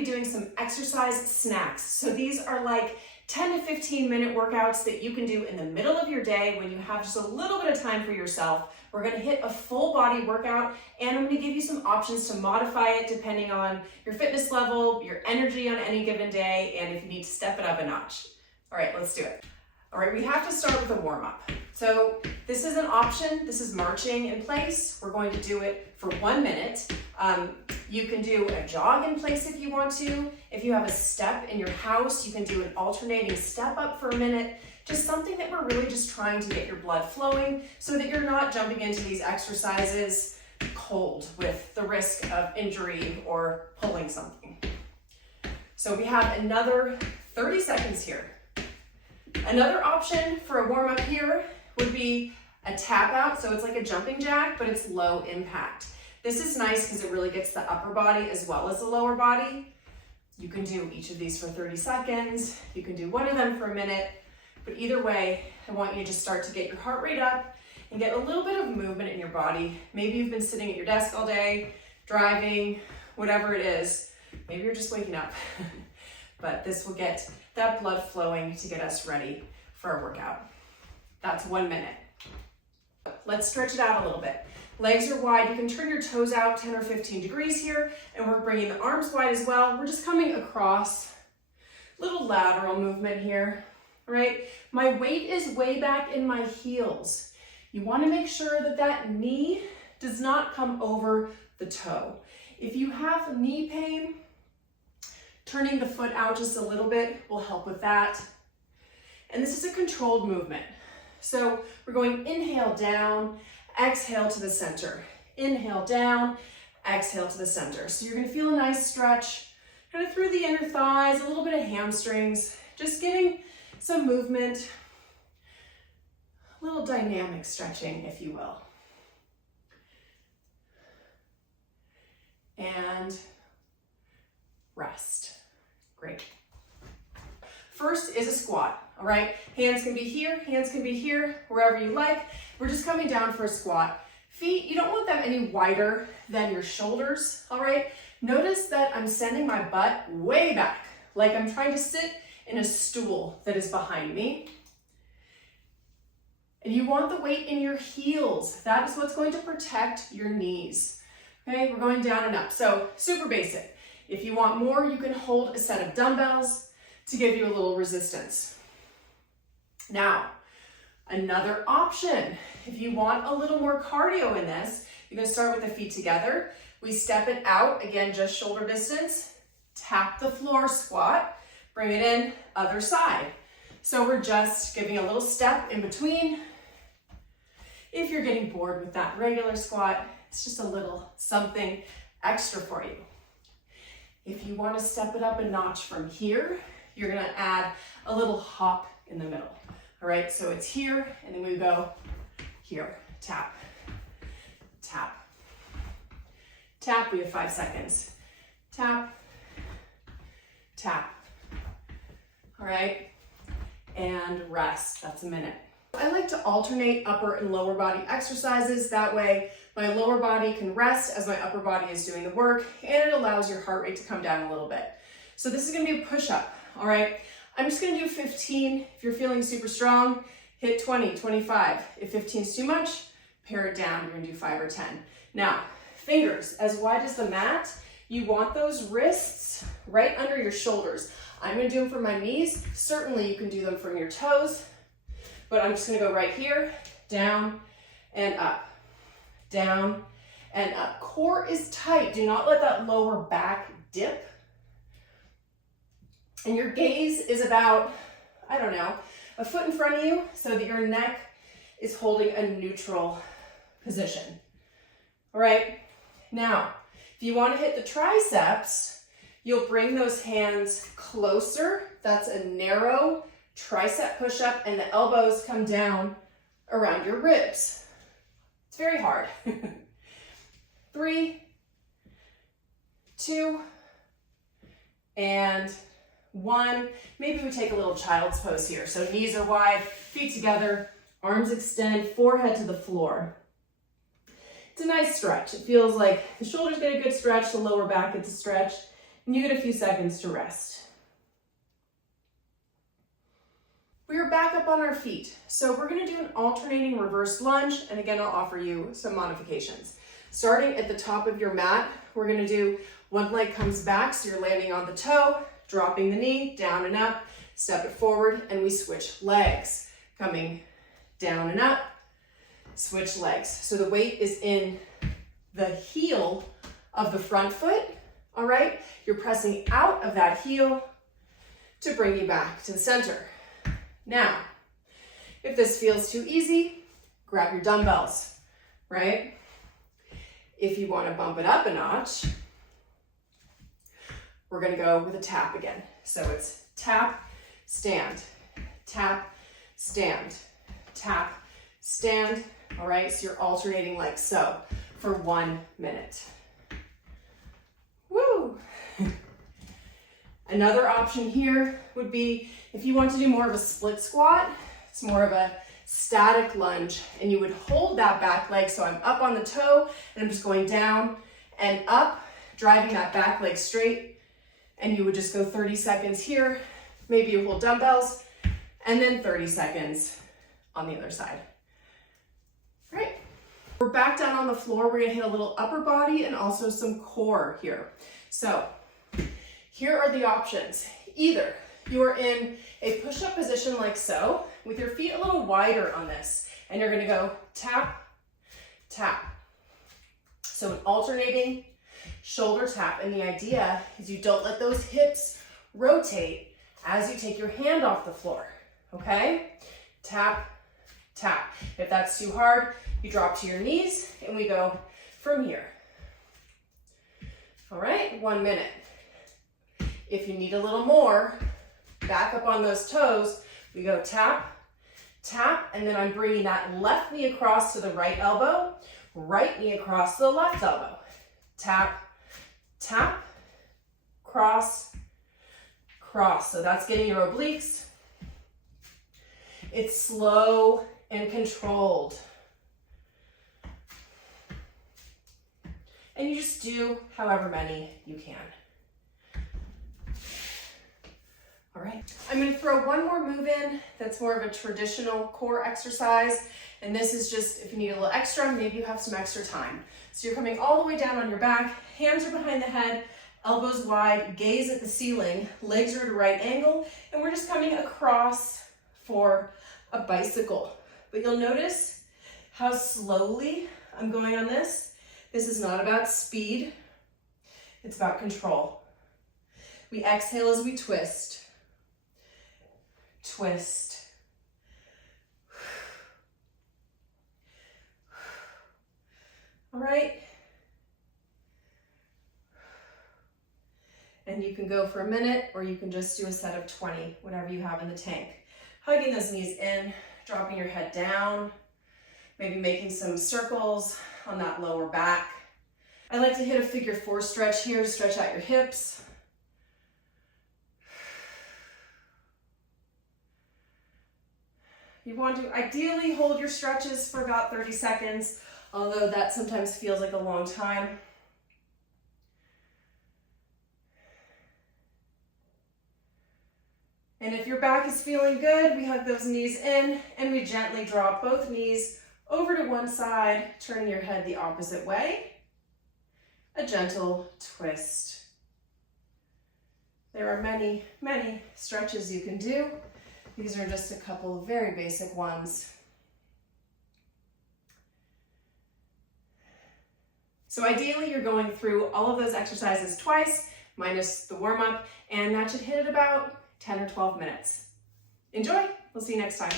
be doing some exercise snacks. So these are like 10 to 15 minute workouts that you can do in the middle of your day when you have just a little bit of time for yourself. We're gonna hit a full body workout, and I'm gonna give you some options to modify it depending on your fitness level, your energy on any given day, and if you need to step it up a notch. All right, let's do it. All right, we have to start with a warm up. So this is an option. This is marching in place. We're going to do it for 1 minute. You can do a jog in place if you want to. If you have a step in your house, you can do an alternating step up for a minute. Just something that we're really just trying to get your blood flowing so that you're not jumping into these exercises cold with the risk of injury or pulling something. So we have another 30 seconds here. Another option for a warm up here would be a tap out. So it's like a jumping jack, but it's low impact. This is nice because it really gets the upper body as well as the lower body. You can do each of these for 30 seconds. You can do one of them for a minute, but either way, I want you to just start to get your heart rate up and get a little bit of movement in your body. Maybe you've been sitting at your desk all day, driving, whatever it is. Maybe you're just waking up, but this will get that blood flowing to get us ready for our workout. That's 1 minute. Let's stretch it out a little bit. Legs are wide. You can turn your toes out 10 or 15 degrees here, and we're bringing the arms wide as well. We're just coming across, little lateral movement here, right? My weight is way back in my heels. You want to make sure that that knee does not come over the toe. If you have knee pain, turning the foot out just a little bit will help with that. And this is a controlled movement. So we're going inhale down, exhale to the center. Inhale down, exhale to the center. So you're gonna feel a nice stretch kind of through the inner thighs, a little bit of hamstrings, just getting some movement, a little dynamic stretching, if you will. And rest. Great. First is a squat, all right? Hands can be here, wherever you like. We're just coming down for a squat. Feet, you don't want them any wider than your shoulders, all right? Notice that I'm sending my butt way back, like I'm trying to sit in a stool that is behind me. And you want the weight in your heels. That is what's going to protect your knees. Okay, we're going down and up. So super basic. If you want more, you can hold a set of dumbbells to give you a little resistance. Now, another option. If you want a little more cardio in this, you're gonna start with the feet together. We step it out, again, just shoulder distance. Tap the floor, squat. Bring it in, other side. So we're just giving a little step in between. If you're getting bored with that regular squat, it's just a little something extra for you. If you want to step it up a notch from here, you're going to add a little hop in the middle. All right, so it's here, and then we go here. Tap, tap, tap. We have 5 seconds. Tap, tap. All right, and rest. That's a minute. I like to alternate upper and lower body exercises. That way my lower body can rest as my upper body is doing the work, and it allows your heart rate to come down a little bit. So this is gonna be a push-up, all right? I'm just gonna do 15. If you're feeling super strong, hit 20, 25. If 15 is too much, pare it down. You're gonna do 5 or 10. Now, fingers as wide as the mat. You want those wrists right under your shoulders. I'm gonna do them from my knees. Certainly you can do them from your toes, but I'm just gonna go right here, down and up, down and up. Core is tight. Do not let that lower back dip. And your gaze is about, I don't know, a foot in front of you so that your neck is holding a neutral position. All right, now, if you want to hit the triceps, you'll bring those hands closer. That's a narrow tricep push-up, and the elbows come down around your ribs. It's very hard. 3, 2, and 1. Maybe we take a little child's pose here. So knees are wide, feet together, arms extend, forehead to the floor. It's a nice stretch. It feels like the shoulders get a good stretch, the lower back gets a stretch, and you get a few seconds to rest. We are back up on our feet. So we're gonna do an alternating reverse lunge, and again, I'll offer you some modifications. Starting at the top of your mat, we're gonna do one leg comes back, so you're landing on the toe, dropping the knee, down and up, step it forward, and we switch legs. Coming down and up, switch legs. So the weight is in the heel of the front foot, all right? You're pressing out of that heel to bring you back to the center. Now, if this feels too easy, grab your dumbbells, right? If you want to bump it up a notch, we're going to go with a tap again. So it's tap, stand, tap, stand, tap, stand. All right, so you're alternating like so for 1 minute. Woo! Another option here would be if you want to do more of a split squat, it's more of a static lunge, and you would hold that back leg. So I'm up on the toe and I'm just going down and up, driving that back leg straight. And you would just go 30 seconds here. Maybe you hold dumbbells and then 30 seconds on the other side. All right. We're back down on the floor. We're gonna hit a little upper body and also some core here. So here are the options. Either you are in a push-up position like so, with your feet a little wider on this, and you're gonna go tap, tap. So an alternating shoulder tap, and the idea is you don't let those hips rotate as you take your hand off the floor, okay? Tap, tap. If that's too hard, you drop to your knees, and we go from here. All right, 1 minute. If you need a little more, back up on those toes, we go tap, tap, and then I'm bringing that left knee across to the right elbow, right knee across to the left elbow. Tap, tap, cross, cross. So that's getting your obliques. It's slow and controlled. And you just do however many you can. All right, I'm gonna throw one more move in that's more of a traditional core exercise. And this is just, if you need a little extra, maybe you have some extra time. So you're coming all the way down on your back, hands are behind the head, elbows wide, gaze at the ceiling, legs are at a right angle, and we're just coming across for a bicycle. But you'll notice how slowly I'm going on this. This is not about speed, it's about control. We exhale as we twist. Twist. All right. And you can go for a minute, or you can just do a set of 20, whatever you have in the tank. Hugging those knees in, dropping your head down, maybe making some circles on that lower back. I like to hit a figure 4 stretch here, stretch out your hips. You want to ideally hold your stretches for about 30 seconds, although that sometimes feels like a long time. And if your back is feeling good, we hug those knees in and we gently drop both knees over to one side, turning your head the opposite way. A gentle twist. There are many, many stretches you can do. These are just a couple of very basic ones. So ideally, you're going through all of those exercises twice, minus the warm-up, and that should hit at about 10 or 12 minutes. Enjoy! We'll see you next time.